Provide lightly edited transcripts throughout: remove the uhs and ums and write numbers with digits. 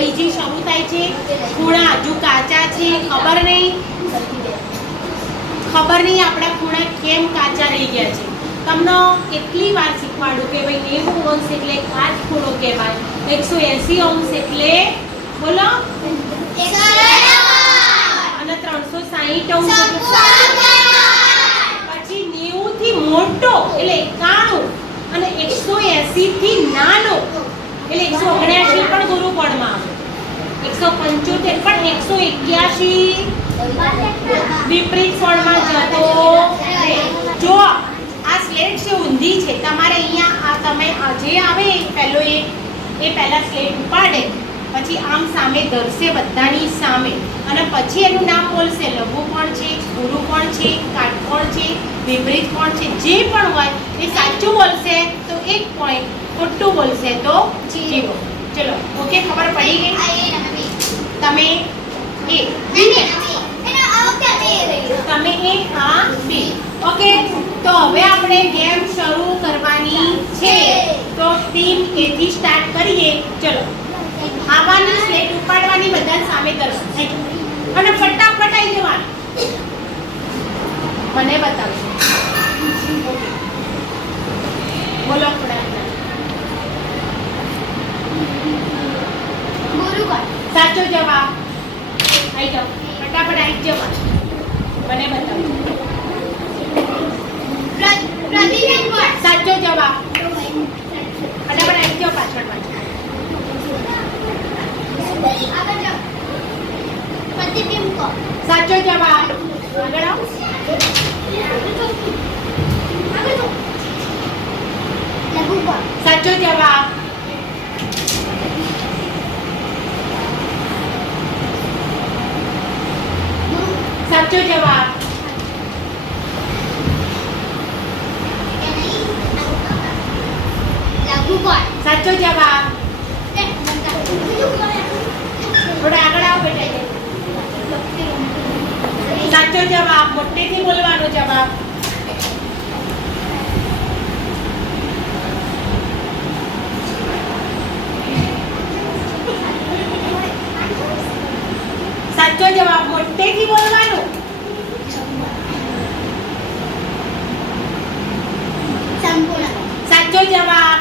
ત્રીજી શરૂ થાય છે. ખૂણા હજુ કાચા છે, ખબર નહીં આપણા ખૂણા કેમ કાચા રહી ગયા છે. તમને કેટલી વાર શીખવાડું કે ભાઈ 90 અંશ એટલે કાટખૂણો કહેવાય, 180 અંશ એટલે બોલો અને 360 અંશ પછી 90 થી મોટો એટલે 91 અને 180 થી નાનો એટલે 179 પણ ગુરુપળમાં આવે, 175 પણ 181 વિપરીત ફળમાં જતો રહે. જો આ સ્લેટ છે ઊંધી છે, તમારે અહીંયા આ તમે જે આવે પહેલો એ પહેલા સ્લેટ ઉપાડે પછી આમ સામે ધરશે બધાની સામે અને પછી એનું નામ બોલશે. લઘુ કોણ છે, ગુરુ કોણ છે, કાટકોણ છે, વિપરીત કોણ છે, જે પણ હોય એ સાચું બોલશે તો 1 પોઈન્ટ, ખોટું બોલશે તો 0. ચલો ઓકે, ખબર પડી ગઈ? તમે તમે આ બી. ઓકે, તો હવે આપણે ગેમ શરૂ કરવાની છે. તો ટીમ A થી સ્ટાર્ટ કરીએ. ચલો આવાની સ્લેટ ઉપાડવાની, બધા સામે કરશે અને ફટાફટ આવી જવાનું. મને બતાવજો. બોલો સાચો જવાબ. આવી જાઓ ફટાફટ, આવી જાઓ. મને બતાવજો. સાચો જવાબ. ફટાફટ આવી જાઓ પાછળ. સાચો જવાબ. આગળ આવો. સાચો જવાબ. સાચો જવાબ. સાચો જવાબ. થોડા આગળ આવો બેટા. સાચો જવાબ. મોટેથી બોલવાનો જવાબ. સાચો જવાબ. મોટેથી બોલવાનું. સાચો જવાબ.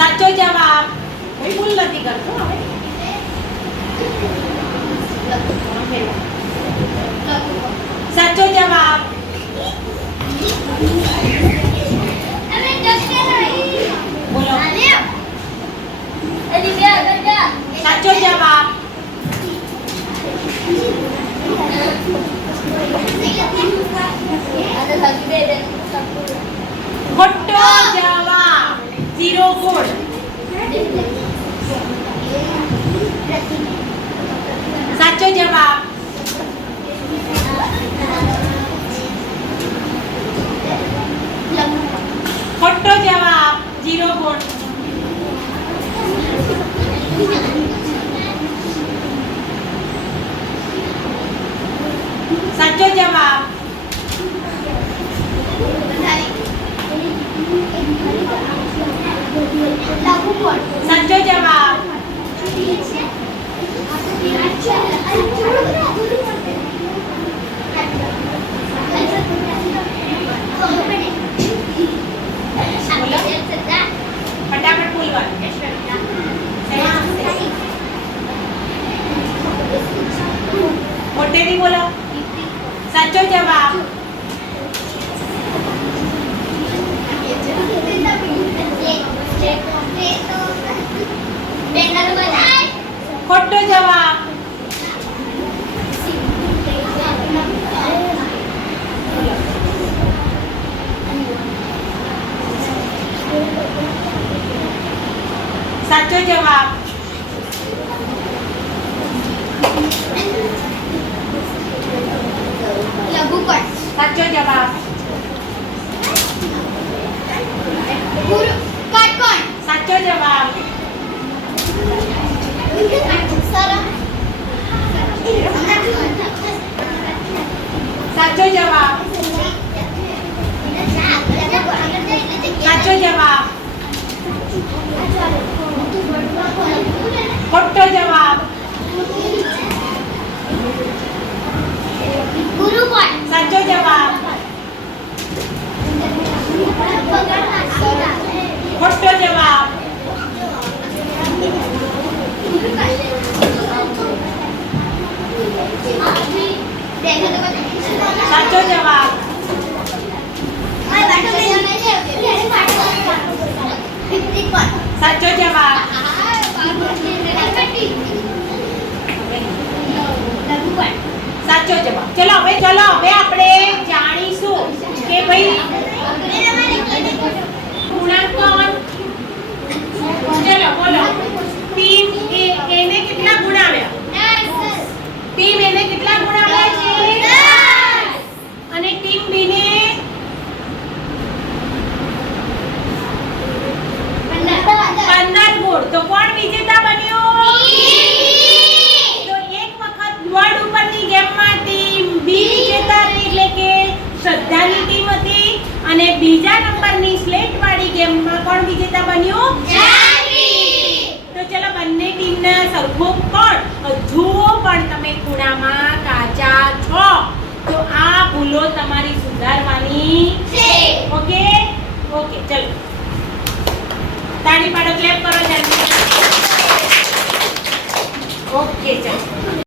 સાચો જવાબ. કોઈ ભૂલ નથી કરતો હવે. સાચો જવાબ. બોલો. સાચો જવાબ. ખોટો જવાબ. 0 ગુણ. સાચો જવાબ. ખોટો જવાબ. 0 ગુણ. સાચો જવાબ. સાચો જવાબ. ફટાફટ બોલવાનું. મોટેથી બોલો. સાચો જવાબ. ખોટો જવાબ. સાચો જવાબ. સાચો જવાબ. સાચો જવાબ. સાચો જવાબ. ખોટો જવાબ. સાચો જવાબ. ખોટો જવાબ. સાચો જવાબ. સાચો જવાબ. સાચો જવાબ. ચલો હવે આપણે જાણીશું કે ભાઈ ગુણાંકન. ચલો બોલો. ટીમ એને કેટલા ગુણ આવ્યા? ટીમ એને કેટલા ગુણ આવ્યા છે? 10. અને ટીમ બી ને 15 ગુણ. તો કોણ વિજેતા બન્યો? તો એક વખત બોર્ડ ઉપરની ગેમમાં ટીમ બી વિજેતા રહી, એટલે કે શ્રદ્ધાની ટીમ હતી. અને બીજા નંબરની સ્લેટ વાળી ગેમમાં કોણ વિજેતા બન્યું? તો ચલો બંને ટીમને સરખું પણ હજુ પણ તમે ખૂણામાં કાચા છો. તો આ ભૂલો તમારી